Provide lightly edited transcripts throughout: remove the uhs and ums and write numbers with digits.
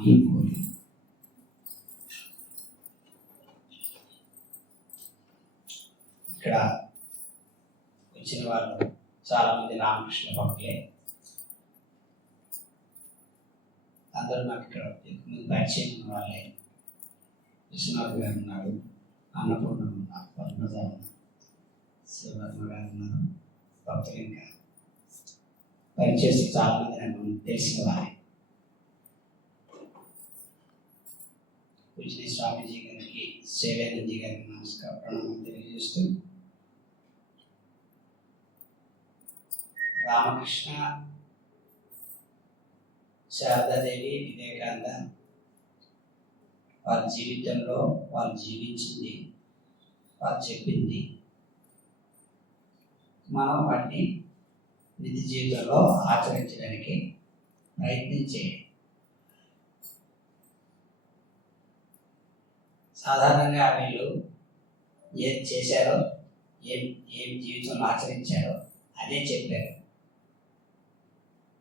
స్వామి కోరి. ఇక్కడ వచ్చిన వాళ్ళు చాలామంది రామకృష్ణ భక్తులే. అందరూ నాకు ఇక్కడ ముందు పరిచయం ఉన్న వాళ్ళే. విశ్వనాథ్ గారు ఉన్నారు, అన్నపూర్ణ ఉన్నారు, పద్మజ ఉన్నారు, శివవర్మ గారు ఉన్నారు. భక్తులు ఇంకా పరిచయం చాలామంది నాకు తెలిసిన వారే. పూజనీయ స్వామీజీ గారికి, శైలేంద్రజీ గారికి నమస్కారం, ప్రణామం తెలియజేస్తూ రామకృష్ణ, శారదాదేవి, వివేకానంద వారి జీవితంలో వారు జీవించింది, వారు చెప్పింది మనం వాటిని నిత్య జీవితంలో ఆచరించడానికి ప్రయత్నించేది. సాధారణంగా వీళ్ళు ఏది చేశారో, ఏం జీవితంలో ఆచరించారో అదే చెప్పారు,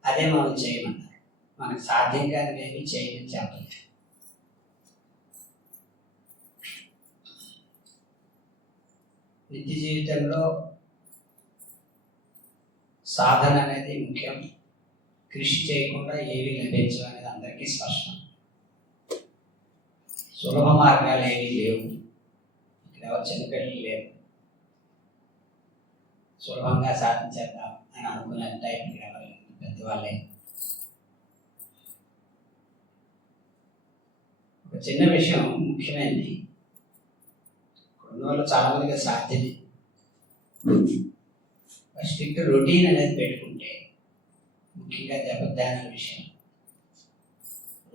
అదే మనం చేయమన్నారు. మనకు సాధ్యం కాని ఏమి చేయమని చెప్పలేదు. నిత్య జీవితంలో సాధన అనేది ముఖ్యం. కృషి చేయకుండా ఏవి లభించవు అనేది అందరికీ స్పష్టం. సులభ మార్గాలు ఏమీ లేవు. ఇక్కడ ఎవరు చిన్నపిల్లలు లేవు. సులభంగా సాధించేద్దాం అని అనుకునే టైం ఎవరు పెద్దవాళ్ళే. ఒక చిన్న విషయం ముఖ్యమైనది, ఉన్న వాళ్ళు చాలా మందిగా సాధ్యమే. స్ట్రిక్ట్ రొటీన్ అనేది పెట్టుకుంటే, ముఖ్యంగా జపధ్యానాల విషయం,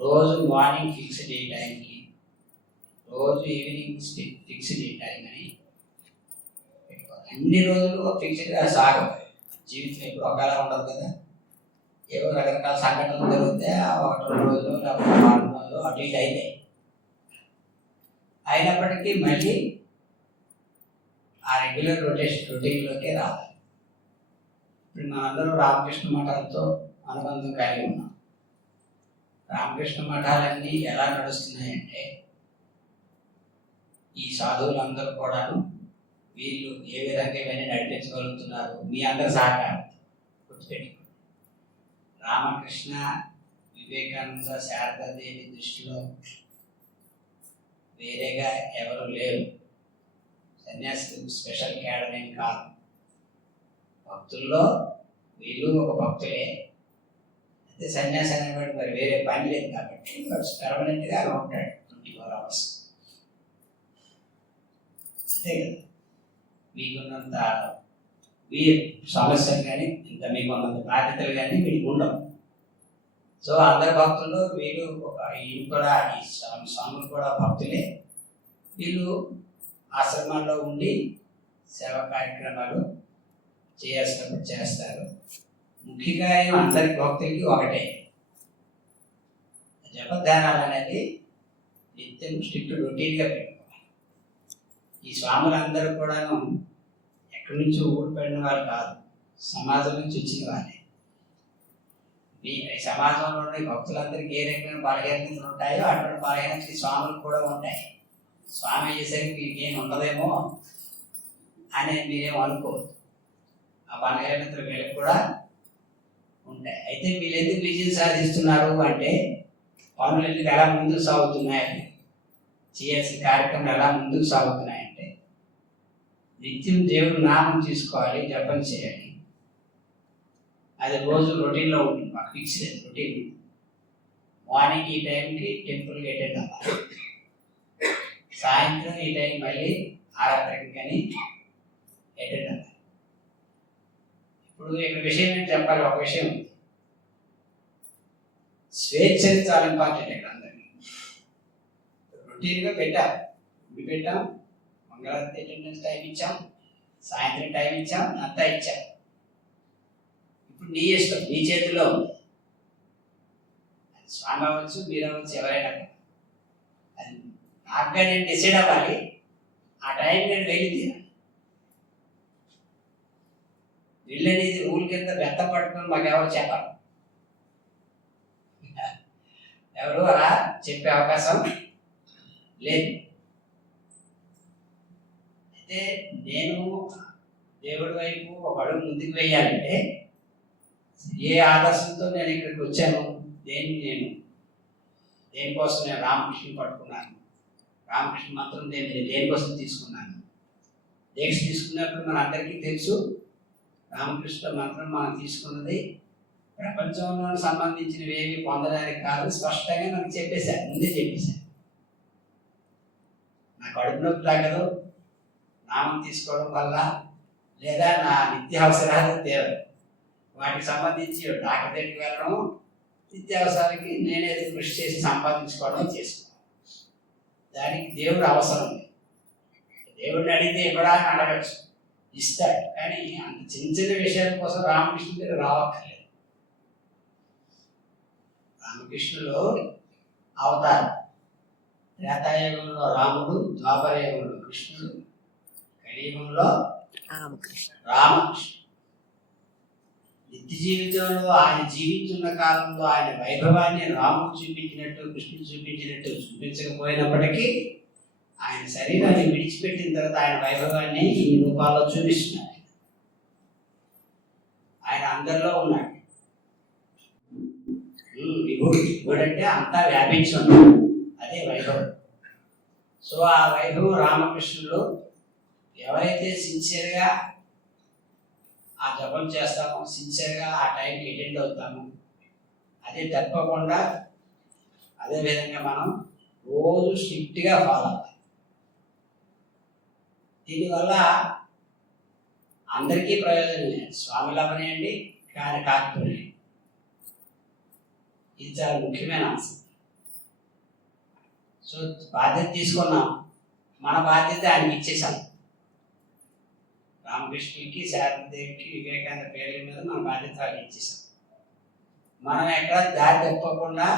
రోజు మార్నింగ్ ఫిక్స్డ్ ఏ టైంకి, రోజు ఈవినింగ్ ఫిక్స్డ్ ఏ టైం అని పెట్టుకోవాలి. అన్ని రోజులు ఫిక్స్డ్గా సాగవు. జీవితం ఎప్పుడు ఒకలా ఉండదు కదా. ఏవో రకరకాల సంఘటనలు జరిగితే ఆ 1 రోజులు లేకపోతే 4 రోజులు అటు ఇటు అవుతాయి. అయినప్పటికీ మళ్ళీ ఆ రెగ్యులర్ రొటీన్లోకే రావాలి. ఇప్పుడు మనందరూ రామకృష్ణ మఠాలతో అనుబంధం కలిగి ఉన్నాం. రామకృష్ణ మఠాలన్నీ ఎలా నడుస్తున్నాయంటే, ఈ సాధువులందరూ కూడాను వీళ్ళు ఏ విధంగా ఇవన్నీ నడిపించగలుగుతున్నారు, మీ అందరి సహకారం గుర్తుపెట్టుకోండి. రామకృష్ణ, వివేకానంద, శారదాదేవి దృష్టిలో వేరేగా ఎవరు లేరు. సన్యాసి స్పెషల్ క్యాడర్ ఏం కాదు. భక్తుల్లో వీళ్ళు ఒక భక్తులే. అయితే సన్యాసి అనేవాడు మరి వేరే పని లేదు కాబట్టి వాడు పర్మనెంట్గా అలా ఉంటాడు 24 hours. అంతే కదా. మీకున్నంత సమస్యలు కానీ ఇంత మీకున్నంత బాధ్యతలు కానీ వీడికి ఉండవు. సో అందరి భక్తులు వీళ్ళు ఈయన కూడా, ఈ స్వాములు కూడా భక్తులే. వీళ్ళు ఆశ్రమాల్లో ఉండి సేవా కార్యక్రమాలు చేయాల్సినప్పుడు చేస్తారు. ముఖ్యంగా అందరి భక్తులకి ఒకటే, జపధ్యానాలు అనేది నిత్యం స్ట్రిక్ట్ రొటీన్గా పెట్టుకోవాలి. ఈ స్వాములందరూ కూడాను ఎక్కడి నుంచి ఊడిపడిన వాళ్ళు కాదు, సమాజం నుంచి వచ్చిన వాళ్ళే. ఈ సమాజంలోని భక్తులందరికీ ఏ రకమైన బలహీనతలు ఉంటాయో అటువంటి బలహీనతలు స్వాములకు కూడా ఉంటాయి. స్వామి అయ్యేసరికి మీకు ఏం ఉండదేమో అని మీరేం అనుకోరు. ఆ బలహీనతలు వీళ్ళకి కూడా ఉంటాయి. అయితే వీళ్ళు ఎందుకు విజయం సాధిస్తున్నారు అంటే, పనులు ఎందుకు ఎలా ముందుకు సాగుతున్నాయని, చేయాల్సిన కార్యక్రమాలు ఎలా ముందుకు సాగుతున్నాయంటే, నిత్యం దేవుడు నామం తీసుకోవాలి, జపం చేయాలి. అది రోజు రొటీన్లో ఉంటుంది. మాకు ఫిక్స్డ్ రొటీన్. మార్నింగ్ ఈ టైంకి టెంపుల్కి అటెండ్ అవ్వాలి, సాయంత్రం ఈ టైం మళ్ళీ ఆరాధనకి కానీ అటెండ్ అవ్వాలి. ఇప్పుడు ఇక్కడ విషయం ఏంటి చెప్పాలి, ఒక విషయం, స్వేచ్ఛ చాలా ఇంపార్టెంట్. ఇక్కడ అందరికీ రొటీన్గా పెట్టాం, మంగళవారం అటెండెన్స్ టైం ఇచ్చాం, సాయంత్రం టైం ఇచ్చాం, అంతా ఇచ్చాం. ఇప్పుడు నీ ఇష్టం, నీ చేతిలో ఉంది. అది స్వామి అవ్వచ్చు, మీరు అవ్వచ్చు, ఎవరైనా. అది నాకుగా నేను డిసైడ్ అవ్వాలి, ఆ టైం నేను వెళ్ళి తీరాలి. వెళ్ళనేది రూల్ కింద బెత్త పట్టుకొని మాకు ఎవరు చెప్పాలి. ఎవరు అలా చెప్పే అవకాశం లేదు. అయితే నేను దేవుడి వైపు ఒక అడుగు ముందుకు వేయాలంటే ఏ ఆదర్శంతో నేను ఇక్కడికి వచ్చాను, దేనికోసం నేను రామకృష్ణ పట్టుకున్నాను, రామకృష్ణ మంత్రం దేనికోసం తీసుకున్నాను. దీక్ష తీసుకున్నప్పుడు మన అందరికీ తెలుసు, రామకృష్ణ మంత్రం మనం తీసుకున్నది ప్రపంచంలో సంబంధించినవి ఏవి పొందడానికి కాదు. స్పష్టంగా నాకు చెప్పేశాను, ముందే చెప్పేశాను. నా కడుపు నొప్పి తగ్గదు నామం తీసుకోవడం వల్ల, లేదా నా నిత్యావసరాలు తీరదు. వాటికి సంబంధించి డాక్టర్ దగ్గరికి వెళ్ళడం, నిత్యావసరాలకి నేనే కృషి చేసి సంపాదించుకోవడం చేసుకోవాలి. దానికి దేవుడు అవసరం లేదు. దేవుడిని అడిగితే ఇవ్వడానికి అడగచ్చు, ఇస్తాడు. కానీ అంత చిన్న చిన్న విషయాల కోసం రామకృష్ణ దగ్గర రావక్కర్లేదు. రామకృష్ణులో అవతారం, త్రేతాయుగంలో రాముడు, ద్వాపరయుగంలో కృష్ణుడు, కలియుగంలో రామకృష్ణ. నిత్య జీవితంలో ఆయన జీవించున్న కాలంలో ఆయన వైభవాన్ని రాముడు చూపించినట్టు, కృష్ణుడు చూపించినట్టు చూపించకపోయినప్పటికీ ఆయన శరీరాన్ని విడిచిపెట్టిన తర్వాత ఆయన వైభవాన్ని ఈ రూపాల్లో చూపిస్తున్నాడు. ఆయన అందరిలో ఉన్నాడు. విభుడు అంటే అంతా వ్యాపించి ఉన్నాడు, అదే వైభవం. సో ఆ వైభవం రామకృష్ణులు ఎవరైతే సిన్సియర్గా ఆ జపం చేస్తామో, సిన్సియర్గా ఆ టైంకి అటెండ్ అవుతామో, అదే తప్పకుండా అదేవిధంగా మనం రోజు స్ట్రిక్ట్గా ఫాలో అవ్వాలి. దీనివల్ల అందరికీ ప్రయోజనమే, స్వామిలు అవనియండి, కానీ కాకపోయినాయండి. ఇది చాలా ముఖ్యమైన అంశం. సో బాధ్యత తీసుకున్నాం, మన బాధ్యత ఆయనకి ఇచ్చేసాం. రామకృష్ణుడికి, శారదేవికి, వివేకానంద పేర్ల మీద మన బాధ్యత వాళ్ళకి ఇచ్చేసాం. మనం ఎక్కడ దారి తప్పకుండా,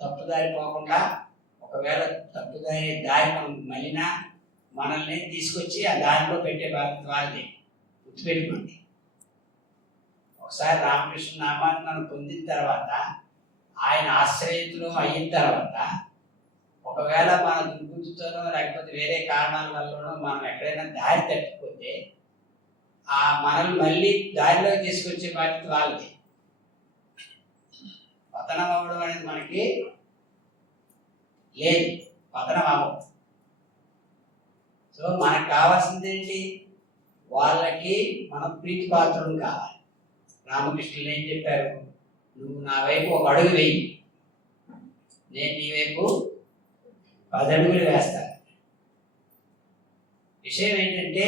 తప్పుదారి పోకుండా, ఒకవేళ దారి మనం మళ్ళినా మనల్ని తీసుకొచ్చి ఆ దారిలో పెట్టే బాధ్యత వాళ్ళది. గుర్తుపెట్టుకోండి. ఒకసారి రామకృష్ణ నామాన్ని మనం పొందిన తర్వాత, ఆయన ఆశ్రయితులు అయిన తర్వాత, ఒకవేళ మన దుర్బుద్ధితోనో లేకపోతే వేరే కారణాల వల్లనో మనం ఎక్కడైనా దారి తప్పిపోతే ఆ మనల్ని మళ్ళీ దారిలోకి తీసుకొచ్చే బాధ్యత వాళ్ళది. పతనం అవ్వడం అనేది మనకి లేదు, పతనం అవ్వదు. సో మనకు కావాల్సింది ఏంటి? వాళ్ళకి మనం ప్రీతి పాత్రలు కావాలి. రామకృష్ణులు ఏం చెప్పారు? నువ్వు నా వైపు ఒక అడుగు వేయి, నేను నీ వైపు 10 అడుగులు వేస్తాను. విషయం ఏంటంటే,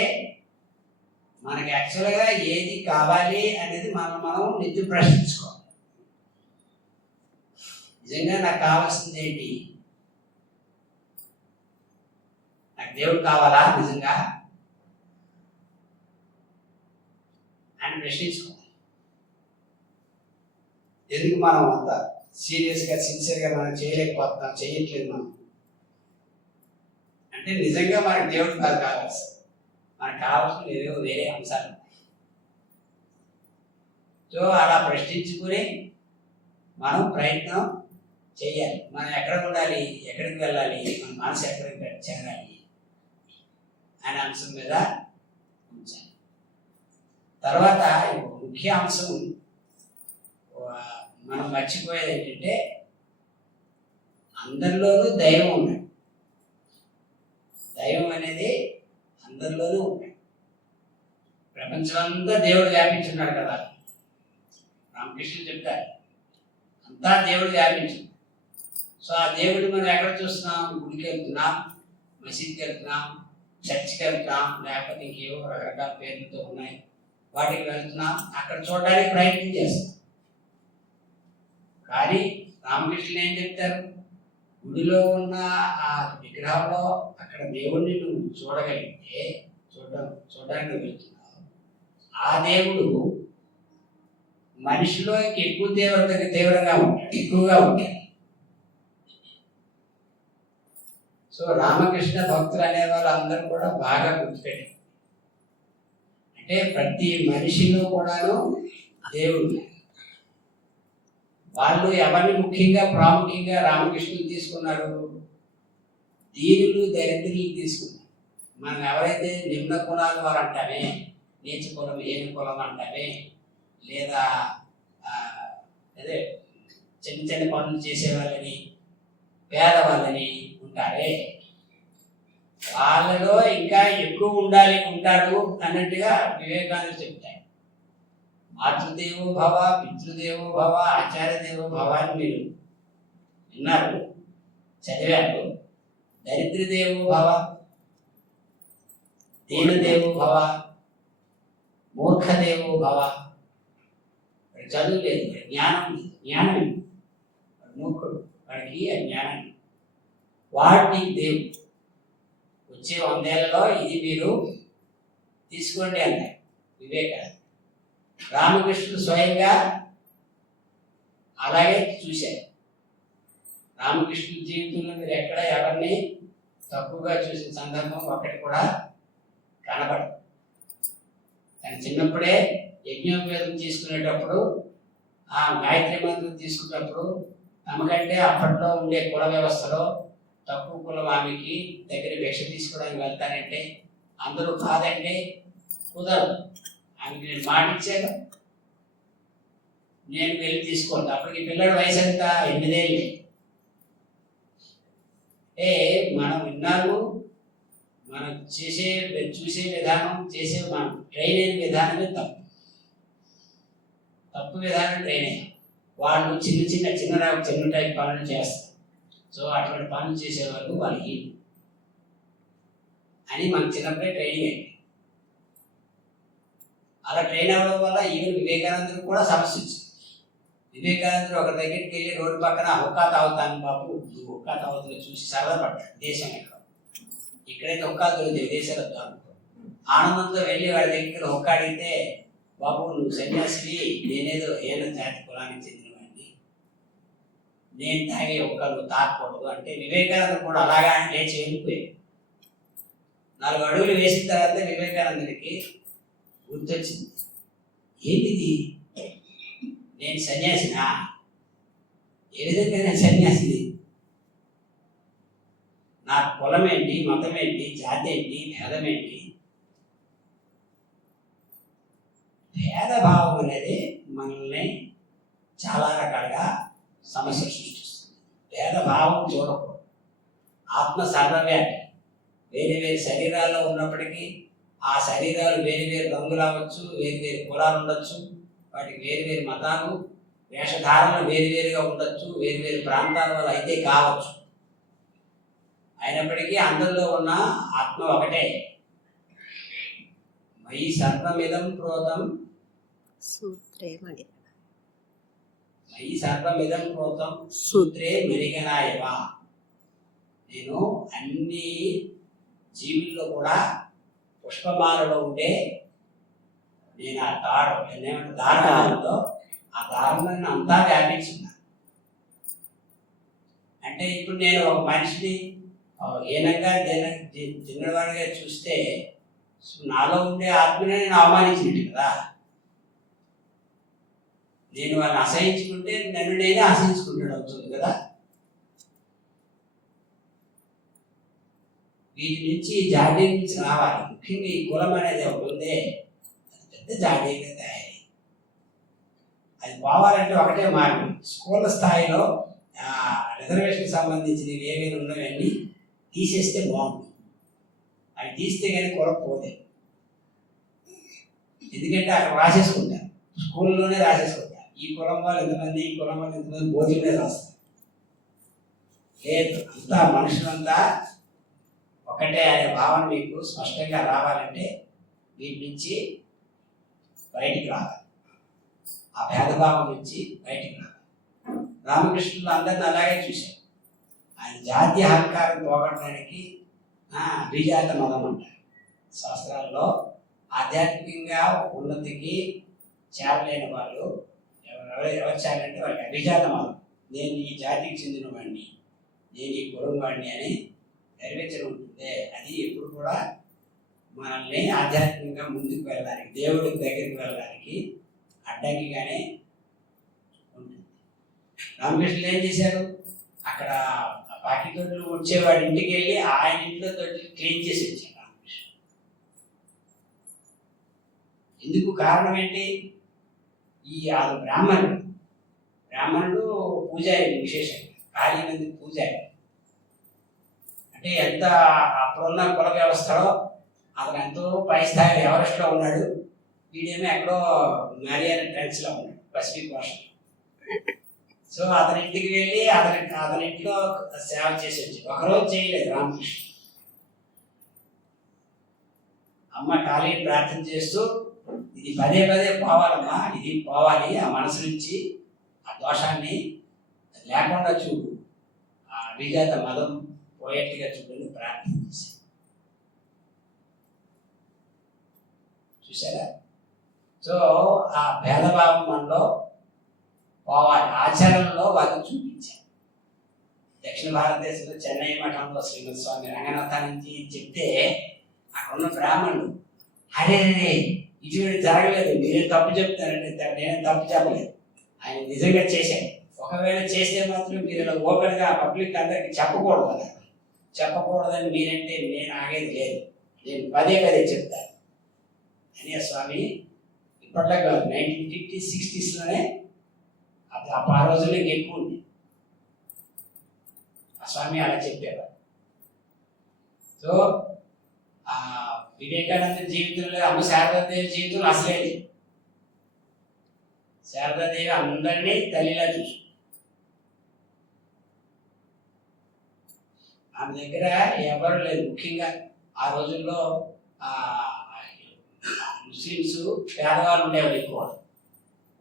మనకి యాక్చువల్గా ఏది కావాలి అనేది మనం నిత్యం ప్రశ్నించుకోవాలి. నిజంగా నాకు కావాల్సింది ఏంటి? నాకు దేవుడు కావాలా నిజంగా అని ప్రశ్నించుకోవాలి. ఎందుకు మనం అంత సీరియస్గా, సిన్సియర్గా మనం చేయలేకపోతున్నాం, చేయట్లేదు మనం అంటే నిజంగా మనకు దేవుడు కాదు కావాల్సింది. మనకు కావాల్సిన ఏదో వేరే అంశాలు. సో అలా ప్రశ్నించుకుని మనం ప్రయత్నం చేయాలి. మనం ఎక్కడ ఉండాలి, ఎక్కడికి వెళ్ళాలి, మన మనసు ఎక్కడికి చేరాలి అనే అంశం మీద ఉంచాలి. తర్వాత ముఖ్య అంశం మనం మర్చిపోయేది ఏంటంటే, అందరిలోనూ దైవం ఉన్నాడు. దైవం అనేది అందరిలోనూ ఉన్నాడు. ప్రపంచమంతా దేవుడు వ్యాపించున్నాడు కదా. రామకృష్ణుడు చెప్తారు, అంతా దేవుడు వ్యాపించు. సో ఆ దేవుడు మనం ఎక్కడ చూస్తున్నాం? గుడికి వెళ్తున్నాం, మసీద్కి వెళ్తున్నాం, చర్చికి వెళ్తున్నాం, లేకపోతే ఇంకేవో రకరకాల పేర్లతో ఉన్నాయి, వాటికి వెళ్తున్నాం, అక్కడ చూడడానికి ప్రయత్నం చేస్తాం. కానీ రామకృష్ణులు ఏం చెప్తారు? గుడిలో ఉన్న ఆ విగ్రహంలో అక్కడ దేవుడిని నువ్వు చూడగలిగితే, చూడడానికి వెళ్తున్నావు, ఆ దేవుడు మనిషిలో ఎక్కువ తీవ్రంగా ఉంటాడు, ఎక్కువగా ఉంటాడు. సో రామకృష్ణ భక్తులు అనే వాళ్ళందరూ కూడా బాగా గుర్తుపెట్టారు. అంటే ప్రతి మనిషిలో కూడాను దేవుడు, వాళ్ళు ఎవరిని ముఖ్యంగా ప్రాముఖ్యంగా రామకృష్ణులు తీసుకున్నారు? దీనులు దరిద్రులు తీసుకున్నారు. మనం ఎవరైతే నిమ్న కులాల వారు అంటామే, నీచ కులం ఏమి కులం అంటామే, లేదా అదే చిన్న చిన్న పనులు చేసేవాళ్ళని పేదవాళ్ళని ఉంటారే, వాళ్ళలో ఇంకా ఎక్కువ ఉంటాడు అన్నట్టుగా వివేకానంద చెప్తాడు. మాతృదేవో భవ, పితృదేవో భవ, ఆచార్య దేవో భవ అని మీరు విన్నారు, చదివారు. దరిద్రదేవో భవ, దీనదేవో భవ, మూర్ఖదేవో భవ. చదువు లేదు, జ్ఞానం మూర్ఖుడు, వాడికి ఆ జ్ఞానం. వాడిని దేవుడు వచ్చే 100 ఏళ్లలో ఇది మీరు తీసుకోండి అన్నారు వివేకానంద. రామకృష్ణుడు స్వయంగా అలాగే చూశారు. రామకృష్ణుడి జీవితంలో మీరు ఎక్కడ ఎవరిని తక్కువగా చూసిన సందర్భం ఒకటి కూడా కనబడదు. కానీ చిన్నప్పుడే యజ్ఞోపేతం తీసుకునేటప్పుడు, ఆ గాయత్రి మంత్రం తీసుకున్నప్పుడు తమకంటే అప్పట్లో ఉండే కుల వ్యవస్థలో తక్కువ కులం ఆమెకి దగ్గర భిక్ష తీసుకోవడానికి వెళ్తానంటే అందరూ కాదంటే కుదరదు. ఆమెకి నేను మాట ఇచ్చాను, నేను వెళ్ళి తీసుకోండి. అప్పటికి పిల్లడి వయసు ఎంత? 8 ఏళ్ళే. మనం విన్నాము, మనం చూసే విధానం, మనం ట్రైన్ అయిన విధానమే తప్పు విధానం ట్రైన్ అయ్యాం. వాళ్ళు చిన్న టైప్ పనులు చేస్తారు. సో అటువంటి పనులు చేసేవాళ్ళు వాళ్ళకి అని మనకు చిన్నప్పుడే ట్రైనింగ్ అయింది. అలా ట్రైన్ అవ్వడం వల్ల ఈవెన్ వివేకానందుడికి కూడా సమస్య వచ్చింది. వివేకానందుడు ఒక దగ్గరికి వెళ్ళి రోడ్డు పక్కన హుక్కా తాగుతాను బాబు, హుక్కా తాగుతున్నా చూసి సరదా పడ్డాడు. దేశం ఇక్కడైతే హుక్కా దొరికింది, దేశాలు ఆనందంతో వెళ్ళి వాడి దగ్గర హుక్కా అడిగితే, బాబు నువ్వు సన్యాసివి, నేనేదో ఏదో జాతి కులానికి చెందినవాడిని, నేను తాగే హుక్కా నువ్వు తాగకూడదు అంటే వివేకానంద కూడా అలాగా లేచి వెళ్ళిపోయాడు. 4 అడుగులు వేసిన తర్వాత వివేకానందుడికి గుర్తొచ్చింది, ఏంటిది, నేను సన్యాసినా? ఏ విధంగా నేను సన్యాసిని? నా కులం ఏంటి, మతం ఏంటి, జాతి ఏంటి, భేదం ఏంటి? భేదభావం అనేది మనల్ని చాలా రకాలుగా సమస్యలు సృష్టిస్తుంది. భేదభావం చూడకూడదు. ఆత్మ సర్వవ్యాపి. వేరే శరీరాల్లో ఉన్నప్పటికీ ఆ శరీరాలు వేరు రంగులు అవ్వచ్చు, వేరు కులాలు ఉండొచ్చు, వాటికి వేరు మతాలు, వేషధారణలు వేరుగా ఉండొచ్చు, వేరు ప్రాంతాల వల్ల అయితే కావచ్చు. అయినప్పటికీ అందరిలో ఉన్న ఆత్మ ఒకటే. మయి సర్వమిదం ప్రోతం సూత్రే మయి సర్వమిదం ప్రోతం సూత్రే మరిగనాయవా. నేను అన్ని జీవుల్లో కూడా పుష్పమాలలో ఉండే నేను ఆ దారుణంతో ఆ దారుణాన్ని అంతా వ్యాపించున్నా. అంటే ఇప్పుడు నేను ఒక మనిషిని ఏనంగా తిన్నవాడిగా చూస్తే నాలో ఉండే ఆత్మనే నేను అవమానించినట్టు కదా. నేను వాళ్ళని అసహించుకుంటే నన్ను నేనే అసహించుకుంటాడు అవుతుంది కదా. వీటి నుంచి జాడ్యం నుంచి రావాలి. ముఖ్యంగా ఈ కులం అనేది ఒకటి ఉందే, పెద్ద జాడ్యంగా తయారై అది పోవాలంటే ఒకటే మార్గం. స్కూళ్ళ స్థాయిలో రిజర్వేషన్కి సంబంధించినవి ఏమైనా ఉన్నవన్నీ తీసేస్తే బాగుంటుంది. అవి తీస్తే కానీ కులం పోతే, ఎందుకంటే అక్కడ రాసేసుకుంటారు, స్కూల్లోనే రాసేసుకుంటారు. ఈ కులం వాళ్ళు ఎంతమంది, ఈ కులం వాళ్ళు ఎంతమంది భోజనమే రాస్తారు. లేదు, అంతా మనుషులంతా ఒకటే అనే భావన మీకు స్పష్టంగా రావాలంటే వీటి నుంచి బయటికి రావాలి. ఆ భేదభావం నుంచి బయటికి రావాలి. రామకృష్ణులు అందరిని అలాగే చూశారు. ఆయన జాతీయ అహంకారం పోగొట్టడానికి అభిజాత మతం అంటారు. శాస్త్రాల్లో ఆధ్యాత్మికంగా ఉన్నతికి చేరలేని వాళ్ళు ఎవరు చేయాలంటే వాళ్ళకి అభిజాత మతం. నేను ఈ జాతికి చెందిన వాడిని, నేను ఈ కులం వాడిని అని నెరవేర్చడం ఉంటుంది. అది ఎప్పుడు కూడా మనల్ని ఆధ్యాత్మికంగా ముందుకు వెళ్ళడానికి, దేవుడికి దగ్గరికి వెళ్ళడానికి అడ్డంకిగానే ఉంటుంది. రామకృష్ణులు ఏం చేశారు, అక్కడ పాకి తొట్టులు వచ్చేవాడి ఇంటికి వెళ్ళి ఆయన ఇంట్లో తొట్టులు క్లీన్ చేసి వచ్చారు రామకృష్ణ. ఎందుకు కారణం ఏంటి, ఈ ఆరు బ్రాహ్మణుడు పూజారి, విశేషంగా కాళీ మంది పూజారి. అంటే ఎంత అప్పుడున్న కుల వ్యవస్థలో అతను ఎంతో పై స్థాయిలో ఎవరెస్ట్లో ఉన్నాడు, వీడేమో ఎక్కడో మరియానా ట్రెంచ్లో ఉన్నాడు, పసిఫిక్ ఓషన్. సో అతని ఇంటికి వెళ్ళి అతని ఇంట్లో సేవ చేసి వచ్చి ఒకరోజు చేయలేదు రామకృష్ణ. అమ్మ కాళీ ప్రార్థన చేస్తూ, ఇది పదే పదే పోవాలమ్మా, ఇది పోవాలి, ఆ మనసు నుంచి ఆ దోషాన్ని లేకుండా చూడు, ఆ అభిజాత మదం పోయేట్టుగా చూడని ప్రార్థన చేశాను. చూసారా? సో ఆ భేదభావం మనలో పోవాలి, ఆచరణలో వాళ్ళకి చూపించారు. దక్షిణ భారతదేశంలో చెన్నై మఠంలో శ్రీమద్ స్వామి రంగనాథానికి చెప్తే అక్కడ ఉన్న బ్రాహ్మణుడు, అరే ఇటువంటి జరగలేదు, మీరేం తప్పు చెప్తారంటే నేనేం తప్పు చెప్పలేదు, ఆయన నిజంగా చేశాను. ఒకవేళ చేస్తే మాత్రం మీరు ఇలా ఓపెన్గా పబ్లిక్ అందరికి చెప్పకూడదు అన్నారు. చెప్పకూడదని మీరంటే నేను ఆగేది లేదు, నేను పదే పదే చెప్తాను అని ఆ స్వామి ఇప్పట్లో కాదు, 1950s 60sలోనే అది ఆ రోజుల్లో ఎక్కువ ఉంది. ఆ స్వామి అలా చెప్పేవారు. సో ఆ వివేకానంద జీవితంలో అమ్మ శారదాదేవి జీవితంలో అసలేదు. శారదాదేవి అందరినీ తల్లిలా చూసు. ఆమె దగ్గర ఎవరు లేదు. ముఖ్యంగా ఆ రోజుల్లో ముస్లిమ్స్ పేదవాళ్ళు ఉండేవారు ఎక్కువ.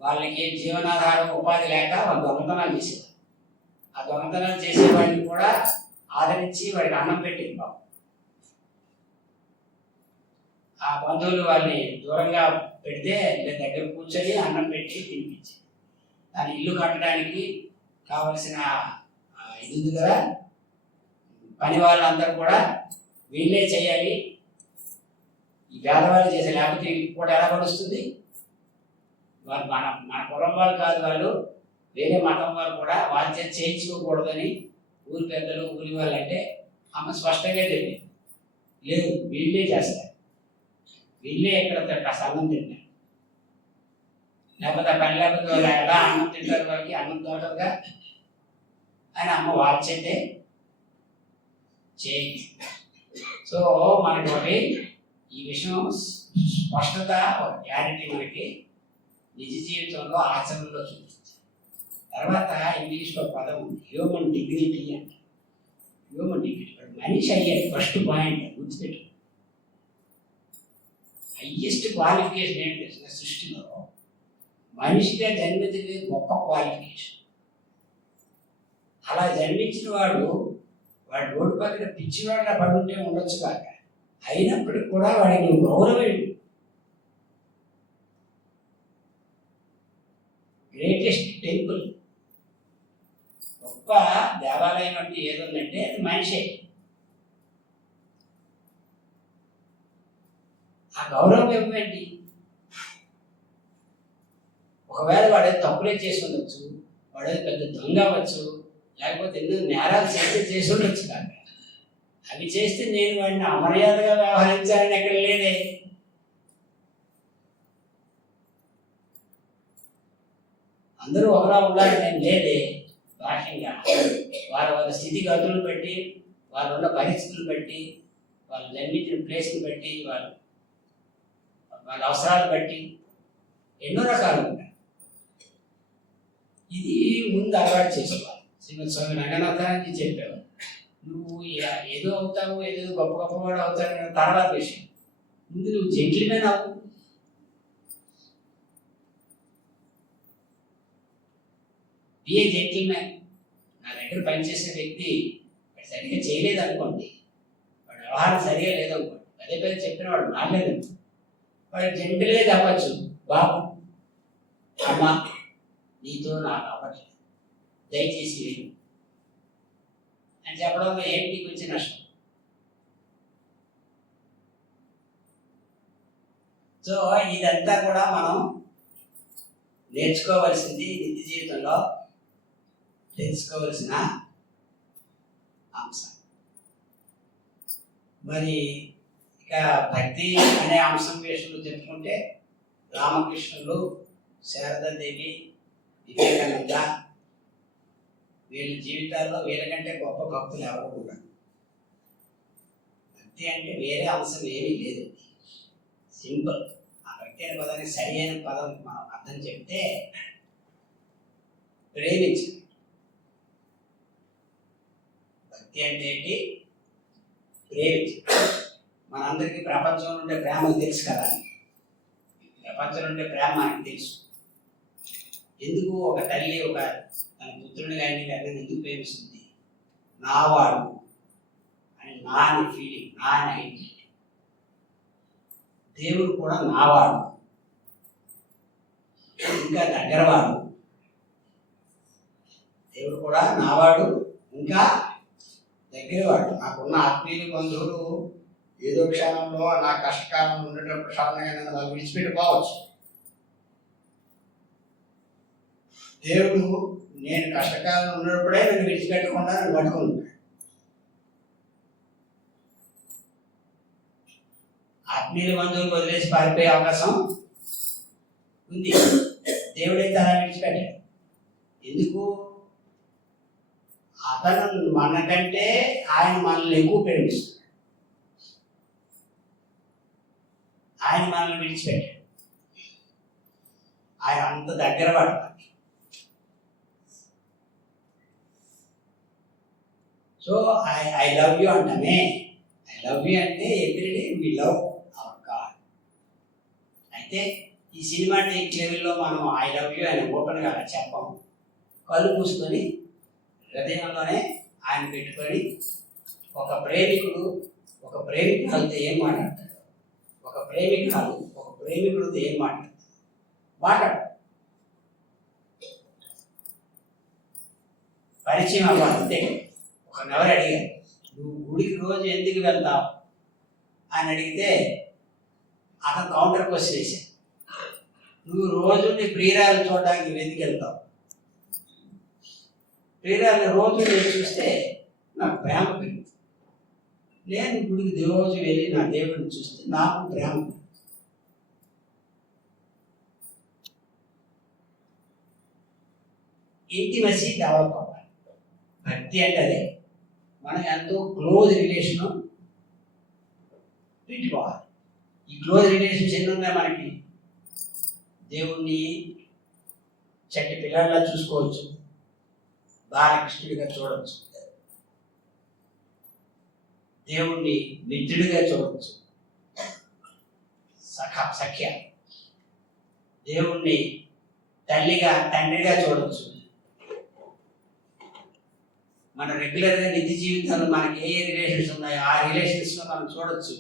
వాళ్ళకి జీవనాధారం ఉపాధి లేక వాళ్ళు దొంగతనాలు చేసేవారు. ఆ దొంగతనాలు చేసేవాడిని కూడా ఆదరించి వాడికి అన్నం పెట్టింది బాబు. ఆ బంధువులు వాళ్ళని దూరంగా పెడితే దగ్గర కూర్చొని అన్నం పెట్టి తినిపించింది. దాని ఇల్లు కట్టడానికి కావలసిన ఇది ఉంది కదా, పని వాళ్ళందరూ కూడా వీళ్ళే చేయాలి, ఈ పేదవాళ్ళు చేసే, లేకపోతే కూడా ఎలా పడుస్తుంది. వాళ్ళు మన కులం వాళ్ళు కాదు, వాళ్ళు వేరే మతం వాళ్ళు కూడా వాళ్ళ చేత చేయించుకోకూడదని ఊరి పెద్దలు ఊరి వాళ్ళు అంటే అమ్మ స్పష్టంగా చెప్పింది, లేదు వీళ్ళే చేస్తారు, వీళ్ళే ఎక్కడ అన్నం తింటారు, లేకపోతే పని లేకపోతే వాళ్ళు ఎలా అన్నం తింటారు, వాళ్ళకి అన్నం దొరకదుగా అని అమ్మ వాళ్ళ చేతే చేయించు. సో మనకి ఒకటి ఈ విషయం స్పష్టత, ఒక క్లారిటీ మనకి నిజ జీవితంలో ఆచరణలో చూపించాలి. తర్వాత ఇంగ్లీష్లో పదం ఉంది, హ్యూమన్ డిగ్నిటీ అంట. హ్యూమన్ డిగ్నిటీ, మనిషి అయ్యేది ఫస్ట్ పాయింట్ గుర్తుపెట్టు. హయ్యెస్ట్ క్వాలిఫికేషన్ ఏంటి తెలిసిన సృష్టిలో మనిషిగా జన్మించే గొప్ప క్వాలిఫికేషన్. అలా జన్మించిన వాడు రోడ్డు పక్కన పిచ్చివాడిలా పడుంటే ఉండొచ్చు కాక, అయినప్పటికి కూడా వాడికి నువ్వు గౌరవం. గ్రేటెస్ట్ టెంపుల్, గొప్ప దేవాలయం అంటే ఏదుందంటే అది మనిషే. ఆ గౌరవం ఇవ్వండి. ఒకవేళ వాడు తప్పులే చేసి ఉండొచ్చు, వాడు పెద్ద దొంగ అవ్వచ్చు, లేకపోతే ఎన్నో నేరాలు చేసి ఉండొచ్చు కాక, అవి చేస్తే నేను వాడిని అమర్యాదగా వ్యవహరించాలని ఎక్కడ లేదే. అందరూ ఒకలా ఉండాలని నేను లేదే. బాహ్యంగా వాళ్ళ స్థితిగతులను బట్టి, వాళ్ళు ఉన్న పరిస్థితులు బట్టి, వాళ్ళు జన్మించిన ప్లేస్ని బట్టి, వాళ్ళ అవసరాలు బట్టి ఎన్నో రకాలు ఉంటాయి. ఇది ముందు అలవాటు చేసుకోవాలి. శ్రీమద్ స్వామి రంగనాథానికి చెప్పేవారు, నువ్వు ఏదో అవుతావు, ఏదో గొప్ప గొప్పవాడు అవుతావు తర్వాత విషయం, ముందు నువ్వు జెంటిల్మెన్ అవు. ఏ జెంటిల్మెన్. నా దగ్గర పనిచేసే వ్యక్తి వాడు సరిగ్గా చేయలేదు అనుకోండి, వాడు వ్యవహారం సరిగా లేదనుకోండి, పదే పదే చెప్పిన వాడు మారలేదు, వాడు జెంటిల్గా చెప్పచ్చు, బాబు అమ్మా నీతో నాకు అవ్వట్లేదు, దయచేసి వెళ్ళు అని చెప్పడంలో ఏంటి గురించి నష్టం. సో ఇదంతా కూడా మనం నేర్చుకోవాల్సింది నిత్య జీవితంలో. తెలుసుకోవలసిన అంశం. మరి ఇక భక్తి అనే అంశం విషయంలో చెప్పుకుంటే రామకృష్ణులు, శారదాదేవి, వివేకానంద వీళ్ళ జీవితాల్లో వీళ్ళకంటే గొప్ప భక్తులు ఎవరు కూడా. భక్తి అంటే వేరే అంశం ఏమీ లేదు, సింపుల్. ఆ భక్తి అనే పదానికి సరి అయిన పదం మనం అర్థం చెప్తే ప్రేమించు. భక్తి అంటే ఏంటి? ప్రేమించు. మనందరికీ ప్రపంచంలో ఉండే ప్రేమలు తెలుసు కదా, ప్రపంచంలో ఉండే ప్రేమ మనకు తెలుసు. ఎందుకు ఒక తల్లి ఒక తన పుత్రుని కానీ ఎవరిని ఎందుకు ప్రేమిస్తుంది? నావాడు అని, నా అని ఫీలింగ్, నా అని ఐడెంటిటీ. దేవుడు కూడా నావాడు, ఇంకా దగ్గరవాడు. దేవుడు కూడా నావాడు, ఇంకా దగ్గరవాడు. నాకున్న ఆత్మీయులు, బంధువులు ఏదో క్షణంలో నా కష్టకాలంలో ఉండేటప్పుడు క్షణంగా నన్ను వాళ్ళు విడిచిపెట్టిపోవచ్చు. దేవుడు నేను కష్టకాలంలో ఉన్నప్పుడే నన్ను విడిచిపెట్టకుండా నన్ను పట్టుకుంటాడు. ఆత్మీయుల బంధువులు వదిలేసి పారిపోయే అవకాశం ఉంది, దేవుడైతే అలా విడిచిపెట్టాడు. ఎందుకు? అతను మనకంటే ఆయన మనల్ని ఎక్కువ ప్రేమిస్తున్నాడు. ఆయన మనల్ని విడిచిపెట్టాడు. ఆయన అంత దగ్గర పడతాడు. సో ఐ లవ్ యూ అంటామే. ఐ లవ్ యూ అంటే everyday we love our God. అయితే ఈ సినిమాటిక్ లెవెల్లో మనం ఐ లవ్ యూ అని ఓపెన్గా అలా చెప్పము. కళ్ళు మూసుకొని హృదయంలోనే ఆయన పెట్టుకొని ఒక ప్రేమికురాలతో ఏం మాట్లాడతాడు, ఒక ప్రేమికుడితో ఏం మాట్లాడు పరిచయం అవ్వాలి అంతే. ఒకనెవరు అడిగారు, నువ్వు గుడికి రోజు ఎందుకు వెళ్తావు అని అడిగితే అతను కౌంటర్ క్వశ్చన్ వేశాడు, నువ్వు రోజు నీ ప్రియురాలు చూడడానికి నువ్వు ఎందుకు వెళ్తావు? ప్రియురాలు రోజు నేను చూస్తే నాకు ప్రేమ పెరుగుతుంది. నేను గుడికి రోజు వెళ్ళి నా దేవుడిని చూస్తే నాకు ప్రేమ పెరుగుతుంది. ఇంటిమసీ డెవలప్ అవ్వాలి. భక్తి అంటే అదే, మనం ఎంతో క్లోజ్ రిలేషన్ పెట్టుకోవాలి. ఈ క్లోజ్ రిలేషన్స్ ఎన్ని ఉన్నాయి మనకి? దేవుణ్ణి చట్టి పిల్లల్లా చూసుకోవచ్చు, బాలకృష్ణుడిగా చూడవచ్చు, దేవుణ్ణి మిత్రుడిగా చూడవచ్చు, సఖ్య, దేవుణ్ణి తల్లిగా తండ్రిగా చూడవచ్చు. మన రెగ్యులర్గా నిత్య జీవితంలో మనకి ఏ రిలేషన్స్ ఉన్నాయో ఆ రిలేషన్స్లో మనం చూడొచ్చు.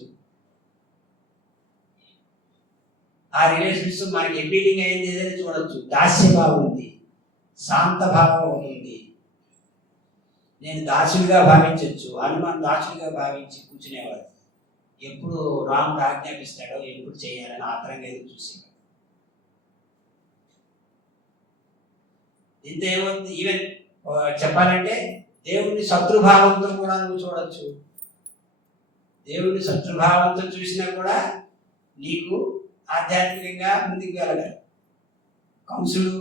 ఆ రిలేషన్స్ మనకి అపీలింగ్ అయింది ఏదైనా చూడొచ్చు. దాస్యభావం ఉంది, శాంత భావం ఉంది. నేను దాసుడిగా భావించవచ్చు, హనుమాన్ దాసుడిగా భావించి కూర్చునేవాడు. ఎప్పుడు రాముడు ఆజ్ఞాపిస్తాడో ఎప్పుడు చేయాలని ఆతరంగా ఎదురు చూసేవాడు. ఇంత ఏమవుతుంది, ఈవెన్ చెప్పాలంటే దేవుణ్ణి శత్రుభావంతో కూడా నువ్వు చూడొచ్చు. దేవుణ్ణి శత్రుభావంతో చూసినా కూడా నీకు ఆధ్యాత్మికంగా ముందుకు వెళ్ళగలరు. కంసుడు,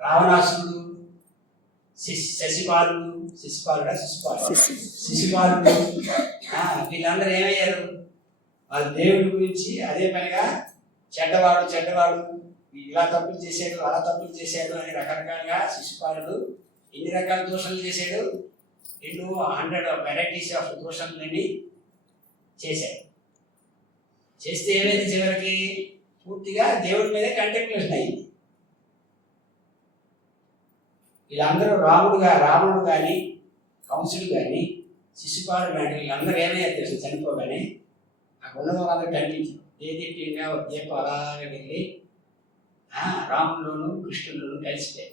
రావణాసురుడు, శిశుపాలుడు వీళ్ళందరూ ఏమయ్యారు? వాళ్ళ దేవుడి గురించి అదే పనిగా చెడ్డవాడు ఇలా తప్పులు చేశాడు, అలా తప్పులు చేశాడు అని రకరకాలుగా శిశుపాలుడు ఎన్ని రకాల దోషాలు చేశాడు, 100 వెరైటీస్ ఆఫ్ దోషాలని చేశాడు. చేస్తే ఏమైంది? చివరికి పూర్తిగా దేవుడి మీదే కంటెంప్లేషన్ అయింది. వీళ్ళందరూ రావణుడు కానీ, కంసుడు కానీ, శిశుపాలుడు కానీ వీళ్ళందరూ ఏమయ్యారు తెలుసు? చనిపోగానే అక్కడ ఉన్న వాళ్ళందరూ కనిపించారు. దేదీప్యంగా ఒక దీపం అలాగే వెళ్ళి రాముల్లోనూ కృష్ణుల్లోనూ కలిసిపోయారు.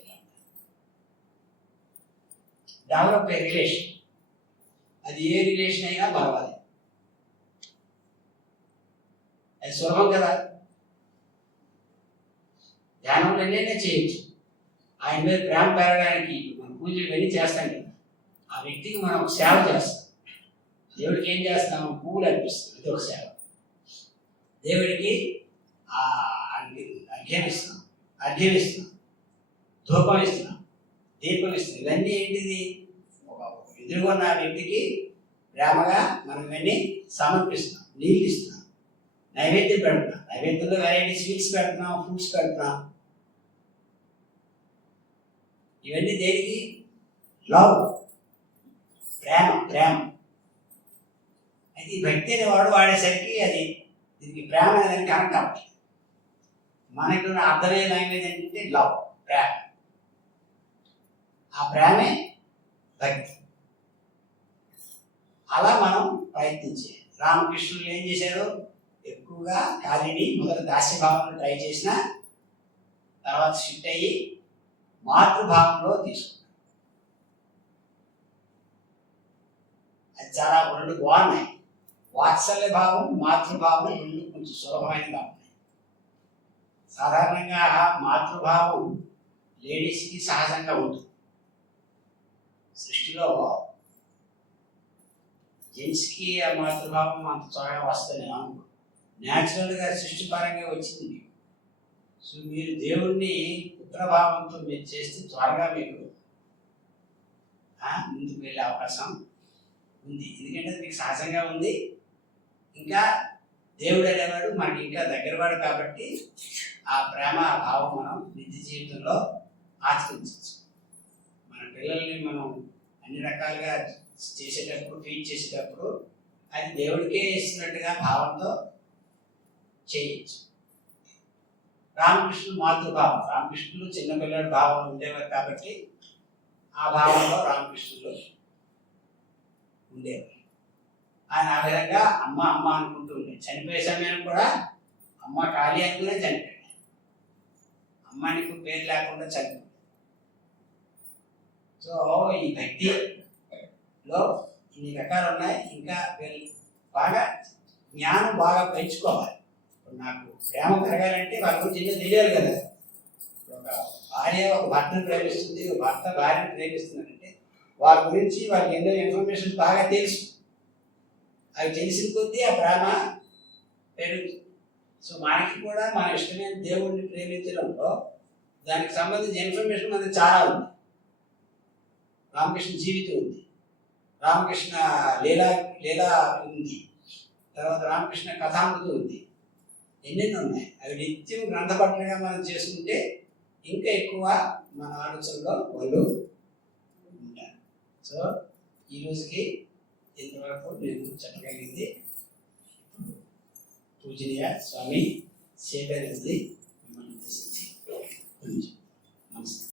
Develop a relation. అది ఏ రిలేషన్ అయినా పర్వాలేదు, అది సులభం కదా. ధ్యానంలో ఎన్నైనా చేయొచ్చు. ఆయన మీద ప్రేమ పెరగడానికి మన పూజలు ఇవన్నీ చేస్తాం కదా, ఆ వ్యక్తికి మనం ఒక సేవ చేస్తాం. దేవుడికి ఏం చేస్తాం? పువ్వులు అర్పిస్తాం, ఇది ఒక సేవ. దేవుడికి అర్ఘ్యం ఇస్తున్నాం, ధూపం ఇస్తున్నాం, దీపం ఇస్తున్నాం. ఇవన్నీ ఏంటిది? ఒక ఎదురుకున్న వ్యక్తికి ప్రేమగా మనం ఇవన్నీ సమర్పిస్తున్నాం. నీళ్ళు ఇస్తున్నాం, నైవేద్యం పెడుతున్నాం. నైవేద్యంలో వెరైటీ స్వీట్స్ పెడుతున్నాం, ఫ్రూట్స్ పెడుతున్నాం. ఇవన్నీ దేనికి? లవ్, ప్రేమ. అయితే ఈ భక్తి అనే వాడు వాడేసరికి అది దీనికి ప్రేమ అనేది కనెక్ట్ అవ్వచ్చు. మనకు అర్థమయ్యే లాంగ్వేజ్ ఏంటంటే లవ్, ప్రేమ. ఆ ప్రేమే భక్తి. అలా మనం ప్రయత్నించాలి. రామకృష్ణులు ఏం చేశారు? ఎక్కువగా కాళీని మొదట దాస్యభావంలో ట్రై చేసిన తర్వాత షిఫ్ట్ అయ్యి మాతృభావంలో తీసుకున్నారు. అది చాలా రెండు బాగున్నాయి. వాత్సల్య భావం, మాతృభావం రెండు కొంచెం సులభమైనగా ఉన్నాయి. సాధారణంగా మాతృభావం లేడీస్కి సహజంగా ఉంటుంది. సృష్టిలో జెంట్స్కి ఆ మాతృభావం అంత త్వరగా వస్తుంది అనుకో. న్యాచురల్గా సృష్టిపరంగా వచ్చింది మీకు. సో మీరు దేవుణ్ణి పుత్రభావంతో మీరు చేస్తే త్వరగా మీకు ముందుకు వెళ్ళే అవకాశం ఉంది. ఎందుకంటే మీకు సహజంగా ఉంది. ఇంకా దేవుడు అనేవాడు మనకి ఇంకా దగ్గరవాడు కాబట్టి ఆ ప్రేమ, ఆ భావం మనం నిత్య జీవితంలో ఆచరించవచ్చు. మన పిల్లల్ని మనం అన్ని రకాలుగా చేసేటప్పుడు, ట్రీట్ చేసేటప్పుడు అది దేవుడికే ఇస్తున్నట్టుగా భావంతో చేయొచ్చు. రామకృష్ణుడు మాతృభావం, రామకృష్ణుడు చిన్నపిల్లడి భావం ఉండేవారు కాబట్టి ఆ భావంలో రామకృష్ణుడు ఉండేవారు. ఆయన ఆ విధంగా అమ్మ అనుకుంటూ ఉండే. చనిపోయే సమయానికి కూడా అమ్మ కాళీ అనుకునే చనిపోయాడు. అమ్మానికి పేరు లేకుండా చనిపోయాడు. సో ఈ భక్తిలో ఇన్ని రకాలు ఉన్నాయి. ఇంకా బాగా జ్ఞానం బాగా పెంచుకోవాలి. ఇప్పుడు నాకు ప్రేమ పెరగాలంటే వాళ్ళ గురించి ఎన్నో తెలియాలి కదా. ఒక భార్య ఒక భర్తను ప్రేమిస్తుంది, ఒక భర్త భార్యను ప్రేమిస్తున్నారంటే వాళ్ళ గురించి వాళ్ళకి ఎన్నో ఇన్ఫర్మేషన్ బాగా తెలుసు. అవి తెలిసిన కొద్దీ ఆ ప్రేమ పెరుగుతుంది. సో మనకి కూడా మన ఇష్టమైన దేవుడిని ప్రేమించడంలో దానికి సంబంధించిన ఇన్ఫర్మేషన్ మనకి చాలా ఉంది. రామకృష్ణ జీవితం ఉంది, రామకృష్ణ లీలా ఉంది, తర్వాత రామకృష్ణ కథామృతం ఉంది, ఎన్నెన్నో ఉన్నాయి. అవి నిత్యం గ్రంథపట్టణంగా మనం చేసుకుంటే ఇంకా ఎక్కువ మన ఆలోచనలో వాళ్ళు ఉంటారు. సో ఈ రోజుకి ఇంతవరకు నేను చెప్పగలిగింది. పూజనీయ స్వామి శేఖర్ మిమ్మల్ని ఉద్దేశించి నమస్తే.